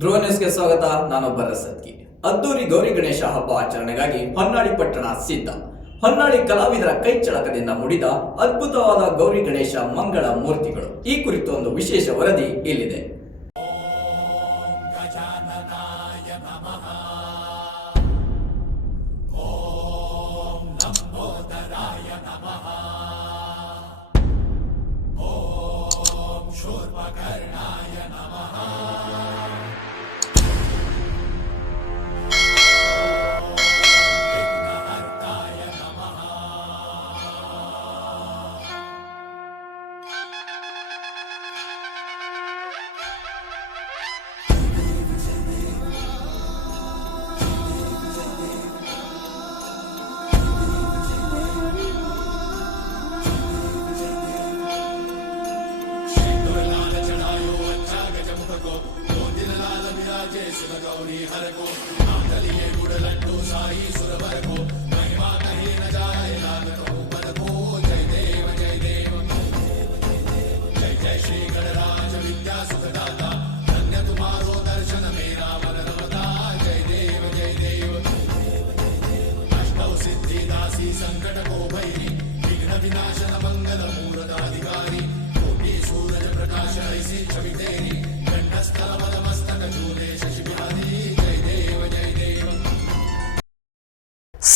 ಧ್ರುವ ನ್ಯೂಸ್ಗೆ ಸ್ವಾಗತ. ನಾನೊಬ್ಬ ರಸದ್ಗಿ. ಅದ್ದೂರಿ ಗೌರಿ ಗಣೇಶ ಹಬ್ಬ ಆಚರಣೆಗಾಗಿ ಹೊನ್ನಾಳಿ ಪಟ್ಟಣ ಸಿದ್ಧ. ಹೊನ್ನಾಳಿ ಕಲಾವಿದರ ಕೈಚಳಕದಿಂದ ಮುಡಿದ ಅದ್ಭುತವಾದ ಗೌರಿ ಗಣೇಶ ಮಂಗಳ ಮೂರ್ತಿಗಳು. ಈ ಕುರಿತು ಒಂದು ವಿಶೇಷ ವರದಿ ಇಲ್ಲಿದೆ.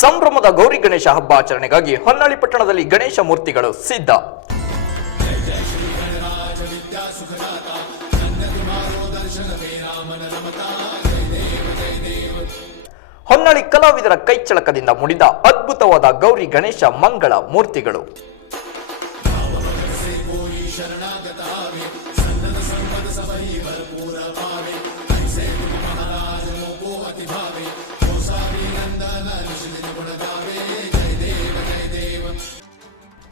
ಸಂಭ್ರಮದ ಗೌರಿ ಗಣೇಶ ಹಬ್ಬ ಆಚರಣೆಗಾಗಿ ಹೊನ್ನಾಳಿ ಪಟ್ಟಣದಲ್ಲಿ ಗಣೇಶ ಮೂರ್ತಿಗಳು ಸಿದ್ಧ. ಹೊನ್ನಾಳಿ ಕಲಾವಿದರ ಕೈಚಳಕದಿಂದ ಮುಡಿದ ಅದ್ಭುತವಾದ ಗೌರಿ ಗಣೇಶ ಮಂಗಳ ಮೂರ್ತಿಗಳು.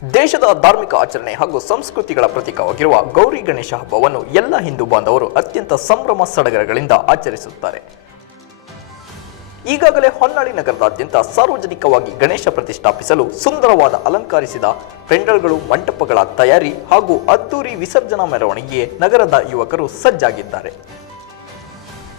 ದೇಶದ ಧಾರ್ಮಿಕ ಆಚರಣೆ ಹಾಗೂ ಸಂಸ್ಕೃತಿಗಳ ಪ್ರತೀಕವಾಗಿರುವ ಗೌರಿ ಗಣೇಶ ಹಬ್ಬವನ್ನು ಎಲ್ಲ ಹಿಂದೂ ಬಾಂಧವರು ಅತ್ಯಂತ ಸಂಭ್ರಮ ಸಡಗರಗಳಿಂದ ಆಚರಿಸುತ್ತಾರೆ. ಈಗಾಗಲೇ ಹೊನ್ನಾಳಿ ನಗರದಾದ್ಯಂತ ಸಾರ್ವಜನಿಕವಾಗಿ ಗಣೇಶ ಪ್ರತಿಷ್ಠಾಪಿಸಲು ಸುಂದರವಾದ ಅಲಂಕರಿಸಿದ ಪೆಂಡಲ್ಗಳು, ಮಂಟಪಗಳ ತಯಾರಿ ಹಾಗೂ ಅದ್ದೂರಿ ವಿಸರ್ಜನಾ ಮೆರವಣಿಗೆ ನಗರದ ಯುವಕರು ಸಜ್ಜಾಗಿದ್ದಾರೆ.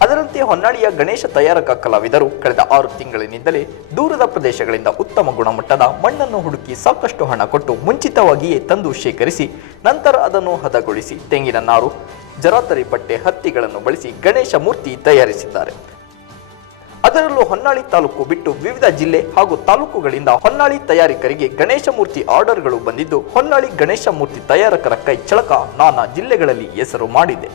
ಅದರಂತೆ ಹೊನ್ನಾಳಿಯ ಗಣೇಶ ತಯಾರಕ ಕಲಾವಿದರು ಕಳೆದ ಆರು ತಿಂಗಳಿನಿಂದಲೇ ದೂರದ ಪ್ರದೇಶಗಳಿಂದ ಉತ್ತಮ ಗುಣಮಟ್ಟದ ಮಣ್ಣನ್ನು ಹುಡುಕಿ ಸಾಕಷ್ಟು ಹಣ ಕೊಟ್ಟು ಮುಂಚಿತವಾಗಿಯೇ ತಂದು ಶೇಖರಿಸಿ ನಂತರ ಅದನ್ನು ಹದಗೊಳಿಸಿ ತೆಂಗಿನ ನಾರು, ಜರಾತರಿ ಬಟ್ಟೆ ಹತ್ತಿಗಳನ್ನು ಬಳಸಿ ಗಣೇಶ ಮೂರ್ತಿ ತಯಾರಿಸಿದ್ದಾರೆ. ಅದರಲ್ಲೂ ಹೊನ್ನಾಳಿ ತಾಲೂಕು ಬಿಟ್ಟು ವಿವಿಧ ಜಿಲ್ಲೆ ಹಾಗೂ ತಾಲೂಕುಗಳಿಂದ ಹೊನ್ನಾಳಿ ತಯಾರಿಕರಿಗೆ ಗಣೇಶ ಮೂರ್ತಿ ಆರ್ಡರ್ಗಳು ಬಂದಿದ್ದು, ಹೊನ್ನಾಳಿ ಗಣೇಶ ಮೂರ್ತಿ ತಯಾರಕರ ಕೈ ಚಳಕ ನಾನಾ ಜಿಲ್ಲೆಗಳಲ್ಲಿ ಹೆಸರು ಮಾಡಿದೆ.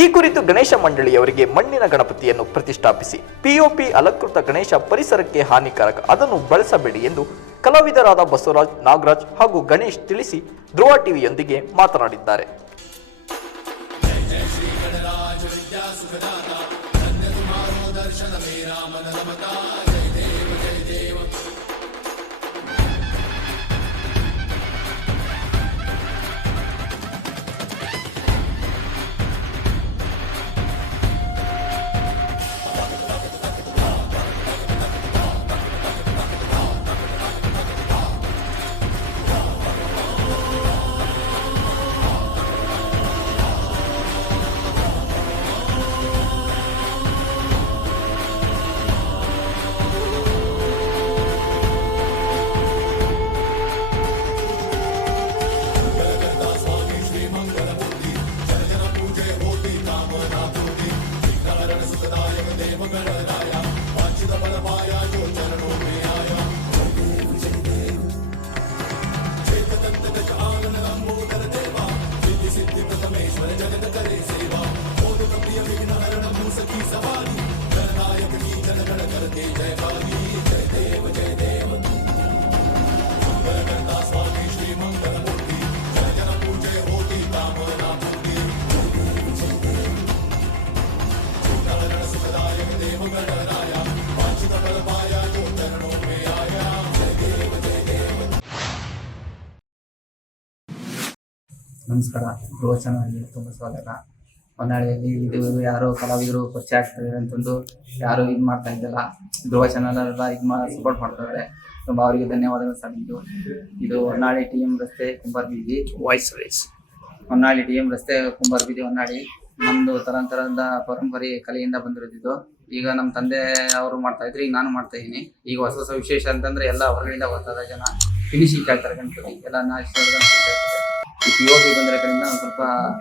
ಈ ಕುರಿತು ಗಣೇಶ ಮಂಡಳಿಯವರಿಗೆ ಮಣ್ಣಿನ ಗಣಪತಿಯನ್ನು ಪ್ರತಿಷ್ಠಾಪಿಸಿ ಪಿಒಪಿ ಅಲಂಕೃತ ಗಣೇಶ ಪರಿಸರಕ್ಕೆ ಹಾನಿಕಾರಕ, ಅದನ್ನು ಬಳಸಬೇಡಿ ಎಂದು ಕಲಾವಿದರಾದ ಬಸವರಾಜ್ ನಾಗರಾಜ್ ಹಾಗೂ ಗಣೇಶ್ ತಿಳಿಸಿ ಧ್ರುವ ಟಿವಿಯೊಂದಿಗೆ ಮಾತನಾಡಿದ್ದಾರೆ. ನಮಸ್ಕಾರ. ಗೃಹ ಚಾನಲ್ಗೆ ತುಂಬ ಸ್ವಾಗತ. ಹೊನ್ನಾಳಿಯಲ್ಲಿ ಇದು ಯಾರೋ ಕಲಾವಿದರು ಪರಿಚಯ ಅಂತಂದು ಯಾರು ಇದು ಮಾಡ್ತಾ ಇದ್ದಲ್ಲ. ಎಲ್ಲ ಇದು ಮಾಡಿ ಸಪೋರ್ಟ್ ಮಾಡ್ತಾರೆ ತುಂಬ ಅವರಿಗೆ ಧನ್ಯವಾದಗಳು ಸರ್ ಇದು ಇದು ಹೊನ್ನಾಳಿ ಟಿ ಎಂ ರಸ್ತೆ ಕುಂಬಾರ್ ಬೀದಿ. ವಾಯ್ಸ್ ವೈಸ್ ಹೊನ್ನಾಳಿ ಟಿ ಎಂ ರಸ್ತೆ ಕುಂಬಾರ್ ಬೀದಿ ಹೊನ್ನಾಳಿ. ನಮ್ಮದು ತರಂತರದ ಪರಂಪರೆ ಕಲೆಯಿಂದ ಬಂದಿರೋದಿದ್ದು ಈಗ ನಮ್ಮ ತಂದೆ ಅವರು ಮಾಡ್ತಾ ಇದ್ರು ಈಗ ನಾನು ಮಾಡ್ತಾ ಇದ್ದೀನಿ. ಈಗ ಹೊಸ ಹೊಸ ವಿಶೇಷ ಅಂತಂದ್ರೆ ಎಲ್ಲ ಹೊರಗಡೆಯಿಂದ ಬರ್ತಾರೆ ಜನ ಫಿನಿಶಿಂಗ್ ಕೇಳ್ತಾರೆ ಗಣಪತಿ. ಎಲ್ಲ ನಾಶ ಗಣಪತಿ ಪಿ ಒ ಪಿ ಬಂದಿರೋ ಕಡೆಯಿಂದ ಒಂದು ಸ್ವಲ್ಪ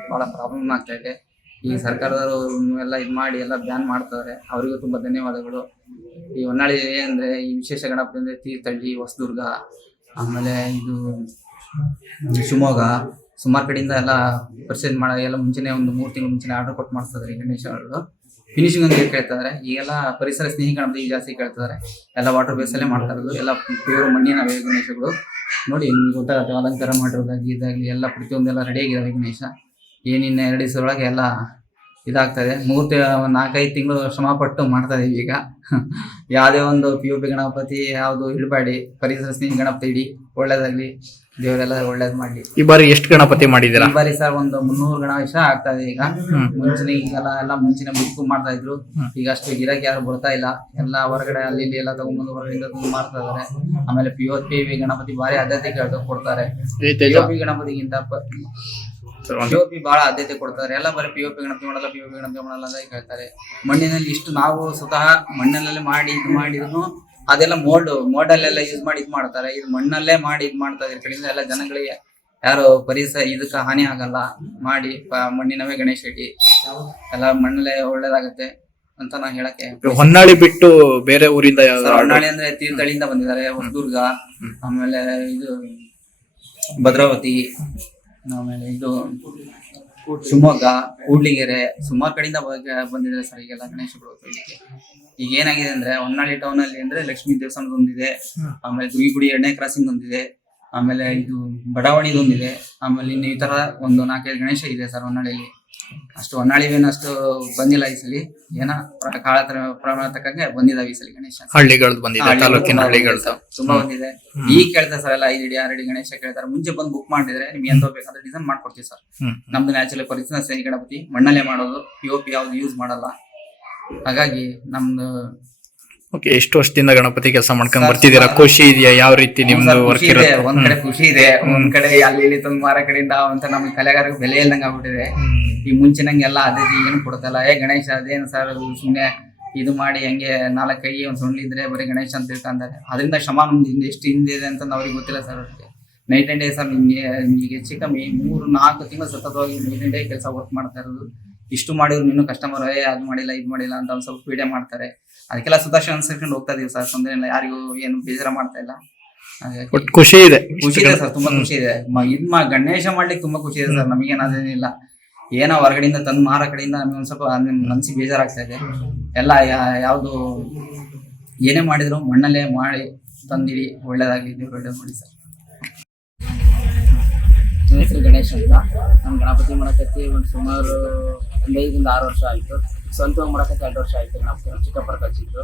ಭಾಳ ಪ್ರಾಬ್ಲಮ್ ಆಗ್ತಾ ಇದೆ. ಈ ಸರ್ಕಾರದವರು ಎಲ್ಲ ಇದು ಮಾಡಿ ಎಲ್ಲ ಬ್ಯಾನ್ ಮಾಡ್ತಾರೆ ಅವರಿಗೂ ತುಂಬ ಧನ್ಯವಾದಗಳು. ಈ ಹೊನ್ನಾಳಿ ಏನಂದ್ರೆ ಈ ವಿಶೇಷ ಗಣಪತಿ ಅಂದ್ರೆ ತೀರ್ಥಹಳ್ಳಿ, ಹೊಸದುರ್ಗ, ಆಮೇಲೆ ಇದು ಶಿವಮೊಗ್ಗ. ಸುಮಾರು ಕಡೆಯಿಂದ ಎಲ್ಲ ಪರ್ಚೇಸ್ ಮಾಡ ಎಲ್ಲ ಮುಂಚೆನೆ ಒಂದು ಮೂರು ತಿಂಗಳು ಮುಂಚೆನೆ ಆರ್ಡರ್ ಕೊಟ್ಟು ಮಾಡಿಸ್ತಾರೆ ಗಣೇಶ ಅವರು. ಫಿನಿಶಿಂಗ್ ಅಂತ ಕೇಳ್ತಿದ್ದಾರೆ ಈಗೆಲ್ಲ ಪರಿಸರ ಸ್ನೇಹಿ ಗಣಪತಿ ಜಾಸ್ತಿ ಕೇಳ್ತಾರೆ ಎಲ್ಲ ವಾಟರ್ ಬೇಸಲ್ಲೇ ಮಾಡ್ತಾ ಇರೋದು. ಎಲ್ಲ ಪ್ಯೂರ್ ಮಣ್ಣಿನ ಗಣೇಶಗಳು. ನೋಡಿ, ನಿಮ್ಗೆ ಗೊತ್ತಾಗುತ್ತೆ, ಅಲಂಕಾರ ಮಾಡಿರೋದಾಗಿ ಇದಾಗಲಿ, ಎಲ್ಲ ಪ್ರತಿಯೊಂದೆಲ್ಲ ರೆಡಿ ಆಗಿದಾವೆ ಗಣೇಶ. ಏನಿನ್ನ ಎರಡು ದಿವಸದೊಳಗೆ ಎಲ್ಲ ಇದಾಗ್ತದೆ. ಮೂರು ನಾಲ್ಕೈದು ತಿಂಗಳು ಶ್ರಮಪಟ್ಟು ಮಾಡ್ತಾ ಇದೀವಿ ಈಗ. ಯಾವುದೇ ಒಂದು ಪಿ ಯು ಪಿ ಗಣಪತಿ ಯಾವುದು ಇಡಬೇಡಿ ಪರಿಸರ ಸ್ನೇಹಿ ಗಣಪತಿ ಇಡಿ. ಒಳ್ಳೇದಾಗ್ಲಿ. ದೇವರೆಲ್ಲ ಒಳ್ಳೇದ್ ಮಾಡ್ಲಿ. ಈ ಬಾರಿ ಎಷ್ಟು ಗಣಪತಿ ಮಾಡಿದ್ದೀರಾ? ಈ ಬಾರಿ ಸರ್ ಒಂದು ಮುನ್ನೂರು ಗಣೇಶ ಆಗ್ತಾ ಇದೆ ಈಗ. ಮುಂಚಿನ ಈಗೆಲ್ಲ ಎಲ್ಲ ಮುಂಚಿನ ಬುಕ್ ಮಾಡ್ತಾ ಇದ್ರು. ಈಗ ಅಷ್ಟು ಗಿರಾಕಿ ಯಾರು ಬರ್ತಾ ಇಲ್ಲ. ಎಲ್ಲ ಹೊರಗಡೆ ಅಲ್ಲಿ ಇಲ್ಲಿ ಎಲ್ಲ ತಗೊಂಡ್ಬಂದು ಹೊರಗಡೆ ತಂದು ಮಾಡ್ತಾ ಇದಾರೆ. ಆಮೇಲೆ ಪಿ ಓ ಪಿ ಗಣಪತಿ ಭಾರಿ ಆದ್ಯತೆ ಕೇಳ್ತಾ ಕೊಡ್ತಾರೆ. ಪಿ ಗಣಪತಿಗಿಂತ ಪಿ ಒ ಪಿ ಬಹಳ ಆದ್ಯತೆ ಕೊಡ್ತಾರೆ. ಎಲ್ಲ ಬರೀ ಪಿ ಒ ಪಿ ಗಣಪತಿ ಮಾಡಲ್ಲ ಪಿ ಒ ಪಿ ಗಣಪತಿ ಮಾಡಲ್ಲ ಅಂತ ಹೇಳ್ತಾರೆ. ಮಣ್ಣಿನಲ್ಲಿ ಇಷ್ಟು ನಾವು ಸ್ವತಃ ಮಣ್ಣಲ್ಲೇ ಮಾಡಿ ಇದು ಮಾಡಿದ್ರು ಅದೆಲ್ಲ ಮೋಲ್ಡ್ ಮೋಡಲ್ಲೆಲ್ಲ ಯೂಸ್ ಮಾಡಿ ಇದು ಮಾಡ್ತಾರೆ. ಇದು ಮಣ್ಣಲ್ಲೇ ಮಾಡಿ ಇದು ಮಾಡ್ತಾ ಇದ್ರ ಕಡೆಯಿಂದ ಎಲ್ಲ ಜನಗಳಿಗೆ ಯಾರು ಪರಿಸರ ಇದಕ್ಕೆ ಹಾನಿ ಆಗಲ್ಲ. ಮಾಡಿ ಮಣ್ಣಿನವೇ ಗಣೇಶ ಇಡಿ. ಎಲ್ಲ ಮಣ್ಣಲ್ಲೇ ಒಳ್ಳೇದಾಗತ್ತೆ ಅಂತ ನಾ ಹೇಳಕ್ಕೆ ಹೊನ್ನಾಳಿ ಬಿಟ್ಟು ಬೇರೆ ಊರಿಂದ ಹೊನ್ನಾಳಿ ಅಂದ್ರೆ ತೀರ್ಥಹಳ್ಳಿಯಿಂದ ಬಂದಿದ್ದಾರೆ. ಹೊಸದುರ್ಗ ಆಮೇಲೆ ಇದು ಭದ್ರಾವತಿ ಆಮೇಲೆ ಇದು ಶಿವಮೊಗ್ಗ, ಕೂಡ್ಲಿಗೆರೆ, ಸುಮಾರು ಕಡೆಯಿಂದ ಬಂದಿದೆ ಸರ್ ಈಗೆಲ್ಲ ಗಣೇಶಗಳು ಕೊಡ್ಲಿಕ್ಕೆ ಈಗ ಏನಾಗಿದೆ ಅಂದ್ರೆ, ಹೊನ್ನಾಳಿ ಟೌನ್ ಅಲ್ಲಿ ಅಂದ್ರೆ ಲಕ್ಷ್ಮೀ ದೇವಸ್ಥಾನದ ಒಂದಿದೆ. ಆಮೇಲೆ ದುರ್ಗಿಗುಡಿ ಎರಡನೇ ಕ್ರಾಸಿಂಗ್ ಒಂದಿದೆ. ಆಮೇಲೆ ಇದು ಬಡಾವಣಿದು ಒಂದಿದೆ ಆಮೇಲೆ ಇನ್ನು ಈ ತರ ಒಂದು ನಾಲ್ಕೈದು ಗಣೇಶ ಇದೆ ಸರ್ ಹೊನ್ನಾಳಿಲಿ. ಅಷ್ಟು ಹೊನ್ನಾಳಿವೇನು ಅಷ್ಟು ಬಂದಿಲ್ಲ ಈ ಸಲ. ಏನ ಕಾಳ ಪ್ರಮಾಣ ತಕ್ಕಂಗೆ ಬಂದಿದಾವೆ ಈ ಸಲ ಗಣೇಶ. ಹಳ್ಳಿಗಳದ್ದು ಬಂದಿದೆ ಹಳ್ಳಿಗಳು ತಾಲೂಕಿನ ಹಳ್ಳಿಗಳದ್ದು ಬಂದಿದೆ, ತುಂಬಾ ಬಂದಿದೆ. ಈಗ ಕೇಳ್ತಾರೆ ಸರ್ ಎಲ್ಲ ಐದು ಅಡಿ ಆರು ಗಣೇಶ ಕೇಳ್ತಾರೆ. ಮುಂಚೆ ಬಂದು ಬುಕ್ ಮಾಡಿದ್ರೆ ನಿಮ್ಗೆ ಎಂತ ಬೇಕಾದ್ರೆ ಡಿಸೈನ್ ಮಾಡ್ಕೊಡ್ತೀವಿ ಸರ್. ನಮ್ದು ನ್ಯಾಚುರಲ್ ಪರಿಸರ ಸೇನಿ ಗಣಪತಿ ಮಣ್ಣಲ್ಲೇ ಮಾಡೋದು ಪಿ ಒ ಪಿ ಯಾವ್ದು ಯೂಸ್ ಮಾಡಲ್ಲ. ಹಾಗಾಗಿ ನಮ್ದು ಓಕೆ ಎಷ್ಟು ವರ್ಷದಿಂದ ಗಣಪತಿ ಕೆಲಸ ಮಾಡ್ಕೊಂಡ್ ಬರ್ತಿದ್ದೀರಾ? ಖುಷಿ ಇದೆಯಾ? ಯಾವ ರೀತಿ ನಿಮ್ದು ವರ್ಕ್ ಖುಷಿ ಇದೆ ಇರುತ್ತೆ ಒಂದ್ ಕಡೆ ಖುಷಿ ಇದೆ ಒಂದ್ ಕಡೆ ಅಲ್ಲಿ ಇಲ್ಲಿ ತಂದು ಮಾರ ಕಡೆಯಿಂದ ಅಂತ ನಮ್ ಕಲೆಗಾರರಿಗೆ ಬೆಲೆ ಇಲ್ದಂಗ ಆಗ್ಬಿಟ್ಟಿದೆ. ಈ ಮುಂಚಿನಂಗೆಲ್ಲ ಅದೇ ಏನು ಕೊಡ್ತಲ್ಲ ಏ ಗಣೇಶ ಅದೇನು ಸರ್ ಸುಮ್ನೆ ಇದು ಮಾಡಿ ಹೆಂಗೆ ನಾಲ್ಕು ಕೈ ಒಂದ್ ಸೊಂಡ್ಲಿ ಇದ್ರೆ ಬರೀ ಗಣೇಶ ಅಂತ ತಿಳ್ಕೊಂತಾರೆ ಅದರಿಂದ ಶ್ರಮ ನಮ್ದು ಹಿಂದೆ ಎಷ್ಟು ಹಿಂದೆ ಇದೆ ಅಂತ ಅವ್ರಿಗೆ ಗೊತ್ತಿಲ್ಲ ಸರ್ ಅವ್ರಿಗೆ. ನೈಟ್ ಅಂಡ್ ಡೇ ಸರ್ ನಿಮ್ಗೆ ನಿಮ್ಗೆ ಹೆಚ್ಚು ಕಮ್ಮಿ ಮೂರು ನಾಲ್ಕು ತಿಂಗಳು ಸತತವಾಗಿ ನೈಟ್ ಅಂಡ್ ಡೇ ಕೆಲಸ ವರ್ಕ್ ಮಾಡ್ತಾ ಇರೋದು. ಇಷ್ಟು ಮಾಡಿದ್ರು ನೀನು ಕಸ್ಟಮರ್ ಏ ಅದು ಮಾಡಿಲ್ಲ ಇದು ಮಾಡಿಲ್ಲ ಅಂತ ಒಂದು ಸ್ವಲ್ಪ ಪೀಡೆ ಮಾಡ್ತಾರೆ. ಅದಕ್ಕೆಲ್ಲ ಸುದರ್ಶನ ಅನ್ಸ್ಕೊಂಡು ಹೋಗ್ತಾ ಇದೀವಿ ಸರ್ ತೊಂದರೆ ಇಲ್ಲ ಯಾರಿಗೂ ಏನು ಬೇಜಾರ ಮಾಡ್ತಾ ಇಲ್ಲ. ಒಟ್ಟು ಖುಷಿ ಇದೆ. ಖುಷಿ ಇದೆ ಸರ್ ತುಂಬಾ ಖುಷಿ ಇದೆ. ಮ- ಇದ್ ಮಾ ಗಣೇಶ ಮಾಡ್ಲಿಕ್ಕೆ ತುಂಬಾ ಖುಷಿ ಇದೆ ಸರ್ ನಮಗೇನು ಅದೇನಿಲ್ಲ ಏನೋ ಹೊರಗಡೆಯಿಂದ ತಂದು ಮಾರ ಕಡೆಯಿಂದ ನಮಗೆ ಒಂದ್ ಸ್ವಲ್ಪ ಮನ್ಸಿಗೆ ಬೇಜಾರಾಗ್ತಾ ಇದೆ. ಎಲ್ಲ ಯಾವುದು ಏನೇ ಮಾಡಿದ್ರು ಮಣ್ಣಲ್ಲೇ ಮಾಡಿ ತಂದಿಡಿ ಒಳ್ಳೇದಾಗಲಿ ಒಳ್ಳೇದು ಒಳ್ಳೇದ್ ಮಾಡಿ ಸರ್. ಹೆಸರು ಗಣೇಶ್ ಅಂತ ನಾನು ಗಣಪತಿ ಮಾಡಕತ್ತಿ ಒಂದು ಸುಮಾರು ಒಂದು ಐದರಿಂದ ಆರು ವರ್ಷ ಆಯಿತು. ಸ್ವಂತವಾಗಿ ಮಾಡಕತ್ತಿ ಎರಡು ವರ್ಷ ಆಯಿತು ಗಣಪತಿ ನಮ್ಮ ಚಿಕ್ಕಪ್ಪರ ಕಚ್ಚಿದ್ದು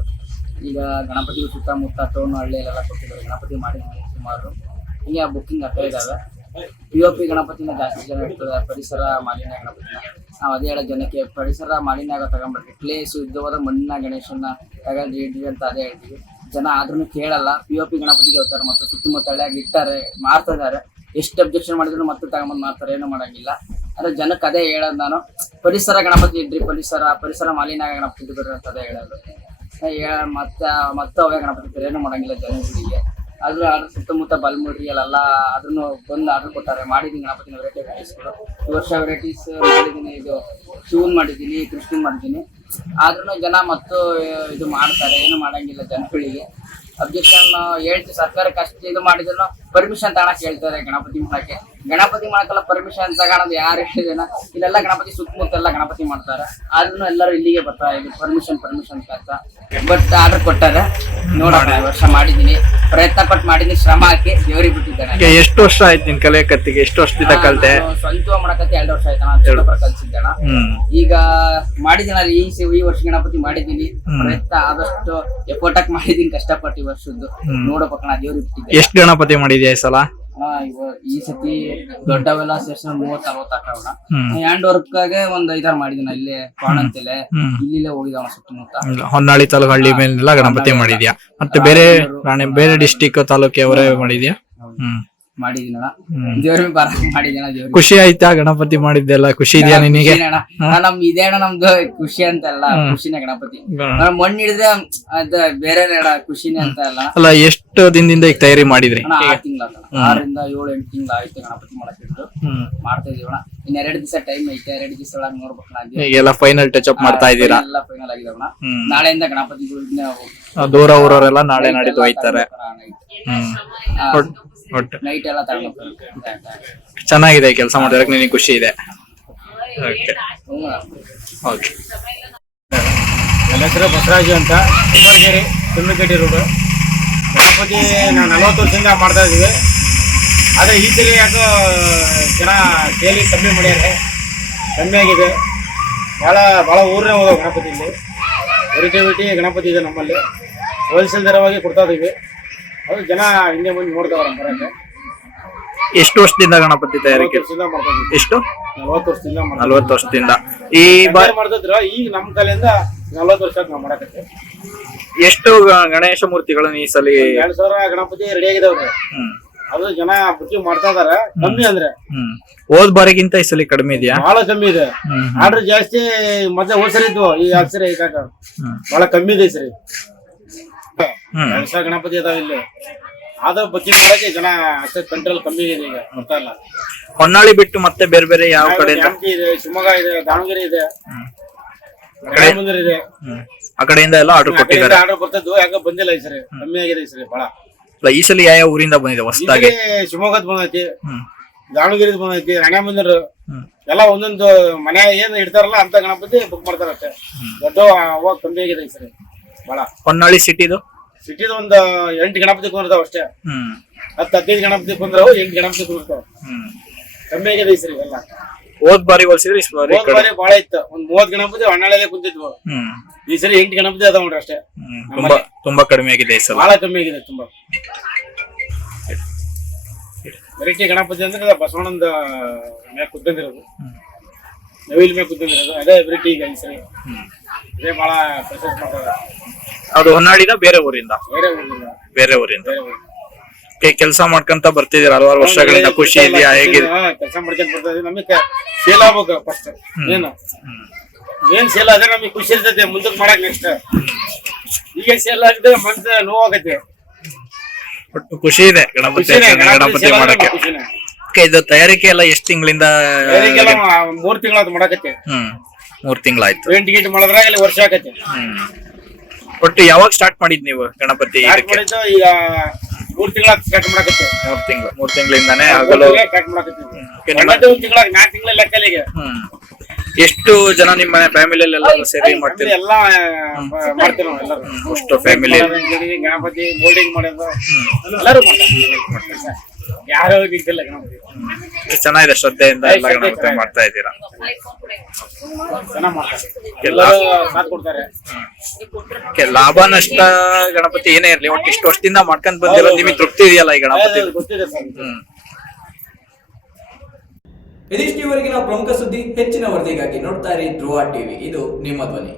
ಈಗ ಗಣಪತಿ ಸುತ್ತಮುತ್ತ ಟೌನ್ ಹಳ್ಳಿಯಲ್ಲೆಲ್ಲ ಕೊಟ್ಟಿದ್ದಾರೆ. ಗಣಪತಿ ಮಾಡಿ ಸುಮಾರು ಹಿಂಗೆ ಬುಕ್ಕಿಂಗ್ ಆಗ್ತಾ ಇದ್ದಾವೆ ಪಿ ಒ ಪಿ ಗಣಪತಿನ ಜಾಸ್ತಿ ಜನ ಇರ್ತದೆ. ಪರಿಸರ ಮಾಲಿನ್ಯ ಗಣಪತಿನ. ನಾವು ಅದೇ ಹೇಳೋ ಜನಕ್ಕೆ ಪರಿಸರ ಮಾಲಿನ್ಯ ಆಗೋ ತಗೊಂಡ್ಬಿಟ್ರಿ ಕ್ಲೇ ಉದ್ದವಾದ ಮಣ್ಣಿನ ಗಣೇಶನ ತಗೊಂಡು ಇಡ್ರಿ ಅಂತ ಅದೇ ಹೇಳ್ತೀವಿ. ಜನ ಆದ್ರೂ ಕೇಳಲ್ಲ. ಪಿ ಒ ಪಿ ಗಣಪತಿಗೆ ಹೋಗ್ತಾರೆ ಮತ್ತು ಸುತ್ತಮುತ್ತ ಹಳ್ಳಿಯಾಗಿ ಇಟ್ಟಾರೆ ಮಾಡ್ತಾ ಇದ್ದಾರೆ ಎಷ್ಟು ಅಬ್ಜೆಕ್ಷನ್ ಮಾಡಿದ್ರು ಮತ್ತೆ ತಗೊಂಬಂದು ಮಾಡ್ತಾರೆ ಏನು ಮಾಡಂಗಿಲ್ಲ. ಅಂದ್ರೆ ಜನಕ್ಕೆ ಅದೇ ಹೇಳೋದು ನಾನು ಪರಿಸರ ಗಣಪತಿ ಇಡ್ರಿ ಪರಿಸರ ಪರಿಸರ ಮಾಲಿನ್ಯ ಗಣಪತಿ ಇಡ್ರಿ ಅಂತ ಅದೇ ಹೇಳೋದು. ಮತ್ತೆ ಮತ್ತೆ ಅವೇ ಗಣಪತಿ ಇಡ್ತಾರೆ, ಏನು ಮಾಡಂಗಿಲ್ಲ ಜನಗಳಿಗೆ. ಆದ್ರೂ ಅದ್ರ ಸುತ್ತಮುತ್ತ ಬಲ್ಮುರಿ ಅಲ್ಲೆಲ್ಲ ಅದನ್ನು ಬಂದು ಆರ್ಡರ್ ಕೊಟ್ಟಾರೆ ಮಾಡಿದ್ದೀನಿ ಗಣಪತಿನ ವೆರೈಟಿ ವೆರೈಟೀಸ್ಗಳು ಈ ವರ್ಷ ವೆರೈಟೀಸ್ ಮಾಡಿದ್ದೀನಿ ಇದು ಶಿವನ್ ಮಾಡಿದ್ದೀನಿ ಕೃಷ್ಣನ್ ಮಾಡಿದ್ದೀನಿ ಆದ್ರೂ ಜನ ಮತ್ತು ಇದು ಮಾಡ್ತಾರೆ ಏನು ಮಾಡಂಗಿಲ್ಲ ಜನಗಳಿಗೆ. ಅಬ್ಜೆಕ್ಷನ್ ಹೇಳ್ತೀವಿ ಸರ್ಕಾರಕ್ಕೆ ಅಷ್ಟು ಇದು ಮಾಡಿದ್ರು ಪರ್ಮಿಷನ್ ತಗೊಳಕ್ ಹೇಳ್ತಾರೆ ಗಣಪತಿ ಮಾಡಕ್ಕೆ ಗಣಪತಿ ಮಾಡಕ್ಕೆಲ್ಲ ಪರ್ಮಿಷನ್ ತಗೊಳೋದು ಯಾರು ಹೇಳಿದೇನ? ಇಲ್ಲೆಲ್ಲ ಗಣಪತಿ ಸುತ್ತಮುತ್ತ ಎಲ್ಲ ಗಣಪತಿ ಮಾಡ್ತಾರೆ. ಆದ್ರೂ ಎಲ್ಲರೂ ಇಲ್ಲಿಗೆ ಬರ್ತಾ ಇದು ಪರ್ಮಿಷನ್ ಪರ್ಮಿಷನ್ ಅಂತ. ಬಟ್ ಆರ್ಡರ್ ಕೊಟ್ಟಾರೆ ನೋಡೋಣ ಈ ವರ್ಷ ಮಾಡಿದೀನಿ ಪ್ರಯತ್ನ ಪಟ್ಟು ಮಾಡಿದೀನಿ ಶ್ರಮ ಹಾಕಿ ದೇವರಿಗೆ ಬಿಟ್ಟಿದ್ದೇನೆ. ಎಷ್ಟು ವರ್ಷ ಆಯ್ತು ನಿನ್ ಕಲೆ ಕತ್ತಿಗೆ? ಎಷ್ಟು ವರ್ಷದಿಂದ ಕಲ್ತೆ? ಸ್ವಂತ ಮಾಡಕತ್ತಿ ಎರಡು ವರ್ಷ ಆಯ್ತು. ಅಂತ ಚಿಕ್ಕಪ್ಪರ ಕಲ್ಸಿದ್ದಣ ಈಗ ಮಾಡಿದೀನಿ ಈ ಈ ವರ್ಷ ಗಣಪತಿ ಮಾಡಿದೀನಿ ಪ್ರಯತ್ನ ಆದಷ್ಟು ಎಫೋರ್ಟ್ ಹಾಕಿ ಮಾಡಿದೀನಿ ಕಷ್ಟಪಟ್ಟು ಈ ವರ್ಷದ್ದು. ನೋಡಬೇಕಣ್ಣ ದೇವ್ರಿಗೆ ಬಿಟ್ಟಿದ್ದೆ ಎಷ್ಟು ಗಣಪತಿ ಮಾಡಿದ್ಯಾ ಈ ಸಲ? ಈ ಸತಿ ದೊಡ್ಡವೆಲ್ಲ ಸೇರ್ಸ ಮೂವತ್ ಅರವತ್ ಹಾಕವಣ ಹ್ಯಾಂಡ್ ಹ್ಯಾಂಡ್ ವರ್ಕ್ಗೆ ಒಂದ್ ಐದಾರು ಮಾಡಿದಿನ ಇಲ್ಲಿ ಕೋಣಂತೆಲೆ ಇಲ್ಲಿಲ್ಲೇ ಹೋಗಿದವಣ ಸುತ್ತಮುತ್ತ. ಹೊನ್ನಾಳಿ ತಾಲೂಕು ಹಳ್ಳಿ ಮೇಲೆ ಗಣಪತಿ ಮಾಡಿದ್ಯಾ? ಮತ್ತೆ ಬೇರೆ ರಾಣೆ ಬೇರೆ ಡಿಸ್ಟಿಕ್ ತಾಲೂಕಿ ಅವರೇ ಮಾಡಿದ್ಯಾ? ಹ್ಮ್. ಮಾಡಿದೀನಿ ಅಣ್ಣ ದೇವ್ರ ಬರ ಖುಷಿ ಆಯ್ತಾ ಗಣಪತಿ ಮಾಡಿದ್ದೆಲ್ಲ? ಖುಷಿ ಇದೆಯಾ ನಿನಗೆ? ನಮ್ ಇದೇ ಅಣ್ಣ ನಮ್ದು ಖುಷಿ ಅಂತ ಅಲ್ಲ ಖುಷಿನೇ ಗಣಪತಿ. ಮಣ್ಣ್ ಹಿಡಿದ್ರೆ ಅದ ಬೇರೆ ಖುಷಿನೇ ಅಂತ ಅಲ್ಲ. ಅಲ್ಲ ಎಷ್ಟು ದಿನದಿಂದ ಈಗ ತಯಾರಿ ಮಾಡಿದ್ರಿ? ಆರ್ ತಿಂಗಳ ಆರರಿಂದ ಏಳು ಎಂಟು ತಿಂಗಳ ಆಯ್ತು ಗಣಪತಿ ಮಾಡಕ್ಕಿಟ್ಟು ಹ್ಮ್. ಮಾಡ್ತಾ ಇದೀವಿ ಇನ್ನ ಎರಡು ದಿವಸ ಟೈಮ್ ಐತೆ ಎರಡ್ ದಿವಸ ಒಳಗ ನೋಡ್ಬೇಕು. ಈಗೆಲ್ಲ ಫೈನಲ್ ಟಚ್ ಅಪ್ ಮಾಡ್ತಾ ಇದ್ದೀರಾ? ಎಲ್ಲ ಫೈನಲ್ ಆಗಿದೆ ಅಣ್ಣ. ಹ್ಮ್. ನಾಳೆಯಿಂದ ಗಣಪತಿಗಳು ದೂರ ಊರವರೆಲ್ಲ ನಾಳೆ ನಾಡಿದ್ದು ಹೋಯ್ತಾರೆ. ಒಟ್ಟು ನೈಟ್ ಎಲ್ಲ ತಗೊಂಡು ಚೆನ್ನಾಗಿದೆ ಕೆಲಸ ಮಾಡೋದಕ್ಕೆ ನಿನಗೆ ಖುಷಿ ಇದೆ. ಓಕೆ ಓಕೆ ನನ್ನ ಹೆಸರು ಬಸವರಾಜು ಅಂತ. ಕುಂಬಳಗೇರಿ ತುಂಬಿಕಟ್ಟಿ ರೋಡು ಗಣಪತಿ ನಾವು ನಲವತ್ತು ವರ್ಷದಿಂದ ಮಾಡ್ತಾ ಇದ್ದೀವಿ. ಆದರೆ ಈ ಸಲ ಯಾಕೋ ಜನ ಸೇಲಿ ಕಮ್ಮಿ ಮಾಡ್ಯಾರೆ. ಕಮ್ಮಿ ಆಗಿದೆ. ಭಾಳ ಭಾಳ ಊರೇ ಹೋಗೋ ಗಣಪತಿ ಇಲ್ಲಿ ವೆರೈಟಿ ಗಣಪತಿ ಇದೆ ನಮ್ಮಲ್ಲಿ. ಹೋಲ್ಸೇಲ್ ದರವಾಗಿ ಕೊಡ್ತಾ ಇದೀವಿ ಅದು ಜನ ಹಿಂದೆ ಮುಂದೆ ನೋಡ್ತಾವ್ರ ಬರೋಕ್ಕೆ ಎಷ್ಟು ವರ್ಷದಿಂದ ಗಣಪತಿ ತಯಾರಿಕೆ? ನಲವತ್ತು ವರ್ಷದಿಂದ ಮಾಡ್ತಾ ಎಷ್ಟು? ನಲವತ್ತು ವರ್ಷದಿಂದ ಮಾಡ್ತಾ ನಲ್ವತ್ತು ವರ್ಷದಿಂದ. ಈ ಬಾರಿ ಮಾಡ್ತಿದ್ರ ಈಗ ನಮ್ಮ ಕಾಲಿಂದ ನಲ್ವತ್ತು ವರ್ಷ ಆಯ್ತು ನಾವು ಮಾಡಕತ್ತೆ ಎಷ್ಟು ಗ- ಗಣೇಶ ಮೂರ್ತಿಗಳನ್ನು ಈ ಸಲ ಎರಡ್ ಸಾವಿರ ಗಣಪತಿ ರೆಡಿ ಆಗಿದಾವ್ರಿ ಹ್ಮ್. ಅದು ಜನ ಬುಕಿಂಗ್ ಮಾಡ್ತಾ ಇದಾರ. ಕಮ್ಮಿ ಅಂದ್ರೆ. ಹ್ಮ್. ಹೋದ್ ಬಾರಿಗಿಂತ ಈ ಸಲ ಕಡಿಮೆ ಇದೆಯಾ? ಬಹಳ ಕಮ್ಮಿ ಇದೆ. ಹ್ಮ್ ಆರ್ಡರ್ ಜಾಸ್ತಿ ಮತ್ತೆ ಹೋದ್ಸರಿ ಇದ್ವು. ಈ ಸರಿ ಈಗ ಬಹಳ ಕಮ್ಮಿ ಇದೆ ಈ ಸರಿ. ಎರಡ್ ಸಾವಿರ ಗಣಪತಿ ಅದಾವ ಇಲ್ಲಿ. ಆದ್ರೂ ಬುಕಿಂಗ್ ಮಾಡಕ್ಕೆ ಜನ ಅಷ್ಟೇ ಕಂಟ್ರೋಲ್ ಕಮ್ಮಿ ಇದೆ ಈಗ ಗೊತ್ತಲ್ಲ ಇಲ್ಲ. ಹೊನ್ನಾಳಿ ಬಿಟ್ಟು ಮತ್ತೆ ಬೇರೆ ಬೇರೆ ಯಾವ ಕಡೆ ಇದೆ ಶಿವಮೊಗ್ಗ ಇದೆ ದಾವಣಗೆರೆ ಇದೆ. ರಾಮಮಂದಿರ ಇದೆ. ಆ ಕಡೆಯಿಂದ ಎಲ್ಲ ಆರ್ಡರ್ ಕೊಟ್ಟಿದ್ದಾರೆ. ಆರ್ಡರ್ ಬರ್ತದ್ದು ಯಾಕೆ ಬಂದಿಲ್ಲ ಈ ಸರಿ. ಕಮ್ಮಿ ಆಗಿದೆ ಈ ಸರಿ ಬಹಳ. ಅಲ್ಲ, ಈ ಸಲ ಯಾವ ಊರಿಂದ ಬಂದಿದೆ? ಈ ಹೊಸದಾಗಿ? ಸರಿ ಶಿವಮೊಗ್ಗದ ಬಂದೈತಿ. ಹ್ಮ್. ಬಂದೈತಿ ರಾಮಮಂದಿರ ಹ್ಮ್. ಎಲ್ಲ ಒಂದೊಂದು ಮನೆ ಏನ್ ಇಡ್ತಾರಲ್ಲ ಅಂತ ಗಣಪತಿ ಬುಕ್ ಮಾಡ್ತಾರ ಅಷ್ಟೇ ದೊಡ್ಡ ಅವಾಗ ಕಮ್ಮಿ ಆಗಿದೆ ಈ ಸರಿ ಬಹಳ. ಹೊನ್ನಾಳಿ ಸಿಟಿದು ಸಿಟಿದ ಒಂದ್ ಎಂಟು ಗಣಪತಿ ಕುಂದಿರ್ತಾವ ಅಷ್ಟೇ. ಹ್ಮ್. ಹತ್ತು ಹದಿನೈದು ಗಣಪತಿ ಕುಂದ್ರವು ಎಂಟು ಗಣಪತಿ ಕುಂದಿರ್ತಾವ. ಹ್ಮ್. ಕಮ್ಮಿ ಆಗಿದೆ ಈ ಸರಿ ಎಲ್ಲ. ಹೋದ್ ಬಾರಿ ಹೋಲ್ಸಿದ್ರೆ ಈ ಬಾರಿ ಹೋದ್ ಬಾರಿ ಬಾಳ ಇತ್ತು. ಒಂದ್ ಮೂವತ್ ಗಣಪತಿ ಹೊನ್ನಾಳೆಲೆ ಕುಂತಿದ್ವು. ಹ್ಮ್. ಈ ಸರಿ ಎಂಟು ಗಣಪತಿ ಅದಾವ ನೋಡ್ರಿ ಅಷ್ಟೇ. ಹ್ಮ್. ತುಂಬಾ ತುಂಬಾ ಕಡಿಮೆ ಆಗಿದೆ ಈ ಸಲ. ಬಹಳ ಕಮ್ಮಿ ಆಗಿದೆ ತುಂಬಾ. ವೆರೈಟಿ ಗಣಪತಿ ಅಂದ್ರೆ ಬಸವಣ್ಣಂದ ಮ್ಯಾಗ ಕುತ್ಕೊಂಡಿರೋದು ನವಿಲ್ ಮ್ಯಾಗ ಮೇ ಅದೇ ವೆರೈಟಿ ಈಗ ಈ ಸರಿ ಹ್ಮ್. ಅದೇ ಬಹಳ ಪ್ರಶಸ್ತಿ ಮಾಡ್ತಾರೆ. ಅದು ಹೊನ್ನಾಳಿದ ಬೇರೆ ಊರಿಂದ? ಬೇರೆ ಊರಿಂದ. ಬೇರೆ ಊರಿಂದ. ಬೇರೆ ಕೆಲಸ ಮಾಡ್ಕೊಂತ ಬರ್ತಿದೀರ ಹಲವಾರು ವರ್ಷಗಳಿಂದ ಖುಷಿ ಇದೆಯಾ ಹೇಗಿದೆ? ಕೆಲಸ ಮಾಡ್ಕೊಂಡ್ ಬರ್ತಾ ಇದೀವಿ ನಮಗೆ ಸೇಲ್ ಆಗ್ಬೇಕು ಫಸ್ಟ್ ಏನು? ಏನ್ ಸೇಲ್ ಆದ್ರೆ ನಮಗೆ ಖುಷಿ ಇರ್ತೈತೆ. ಮುಂದಕ್ಕೆ ಮಾಡಕ್ ನೆಕ್ಸ್ಟ್ ಈಗ ಸೇಲ್ ಆಗಿದ್ರೆ ಮನ್ಸ ನೋವಾಗತ್ತೆ. ಒಟ್ಟು ಖುಷಿ ಇದೆ ಗಣಪತಿ ಗಣಪತಿ ಮಾಡಕ್ಕೆ. ಖುಷಿನೇ. Okay, ಇದು ತಯಾರಿಕೆ ಎಲ್ಲ ಎಷ್ಟ್ ತಿಂಗಳಿಂದ ಮೂರ್ ತಿಂಗಳಾದ್ ಮಾಡಕತ್ತೆ. ಹ್ಮ್ ಮೂರ್ ತಿಂಗಳಾಯ್ತು. ಪೇಂಟ್ ಗೀಟ್ ಮಾಡಿದ್ರ ಇಲ್ಲಿ ವರ್ಷ ಆಗತ್ತೆ. ಹ್ಮ್. ಒಟ್ಟು ಯಾವಾಗ ಸ್ಟಾರ್ಟ್ ಮಾಡಿದ್ ನೀವು ಗಣಪತಿ ಸ್ಟಾರ್ಟ್ ಇದಕ್ಕೆ? ಮಾಡಿದ್ದು ಈಗ ಮೂರ್ ತಿಂಗಳಾಗ್ ಸ್ಟಾರ್ಟ್ ಮಾಡಕತ್ತೆ. ಮೂರ್ ತಿಂಗಳು ಮೂರ್ ತಿಂಗಳಿಂದಾನೇ ಆಗಲು ಸ್ಟಾರ್ಟ್ ಮಾಡಕತ್ತೆ. Okay, ನಿಮ್ಮ- ಒಂದೊಂದು ತಿಂಗಳಾಗ ನಾಲ್ಕು ತಿಂಗಳ ಲೆಕ್ಕಲಿಗೆ ಹ್ಮ್. ಎಷ್ಟು ಜನ ನಿಮ್ಮ ಮನೆ ಫ್ಯಾಮಿಲಿ ಎಲ್ಲ ಸೇರಿ ಮಾಡ್ತೀರಿ? ಎಲ್ಲ ಮಾಡ್ತೀವಿ ನಾವು ಎಲ್ಲರೂ. ಅಷ್ಟು ಫ್ಯಾಮಿಲಿ ಗಣಪತಿ, ಗಣಪತಿ ಬೋಲ್ಡಿಂಗ್ ಮಾಡೋದು ಎಲ್ಲರೂ ಮಾಡ್ತಾರೆ. ಯಾರು ಚೆನ್ನಾಗಿದೆ ಶ್ರದ್ಧೆಯಿಂದ ಎಲ್ಲ ಗಣಪತಿ ಮಾಡ್ತಾ ಇದ್ದೀರಾ? ಚೆನ್ನಾಗ್ ಮಾಡ್ತಾರೆ. ಎಲ್ಲ ಎಲ್ಲರೂ ಸಾಥ್ ಕೊಡ್ತಾರೆ. Okay, ಲಾಭ ನಷ್ಟ ಗಣಪತಿ ಏನೇ ಇರ್ಲಿ ಒಟ್ಟು ಇಷ್ಟು ವರ್ಷದಿಂದ ಮಾಡ್ಕೊಂಡ್ ಬಂದಿರೋ ನಿಮಗೆ ತೃಪ್ತಿ ಇದೆಯಲ್ಲ ಈ ಗಣಪತಿ? ಅದು ಗೊತ್ತಿದೆ ಸರ್. ಹ್ಮ್. ಇದಿಷ್ಟು ಇವರೆಗಿನ ಪ್ರಮುಖ ಸುದ್ದಿ ಹೆಚ್ಚಿನ ವರದಿಗಾಗಿ ನೋಡ್ತಾ ಇರಿ ಧ್ರುವ ಟಿವಿ. ಇದು ನಿಮ್ಮ ಧ್ವನಿ.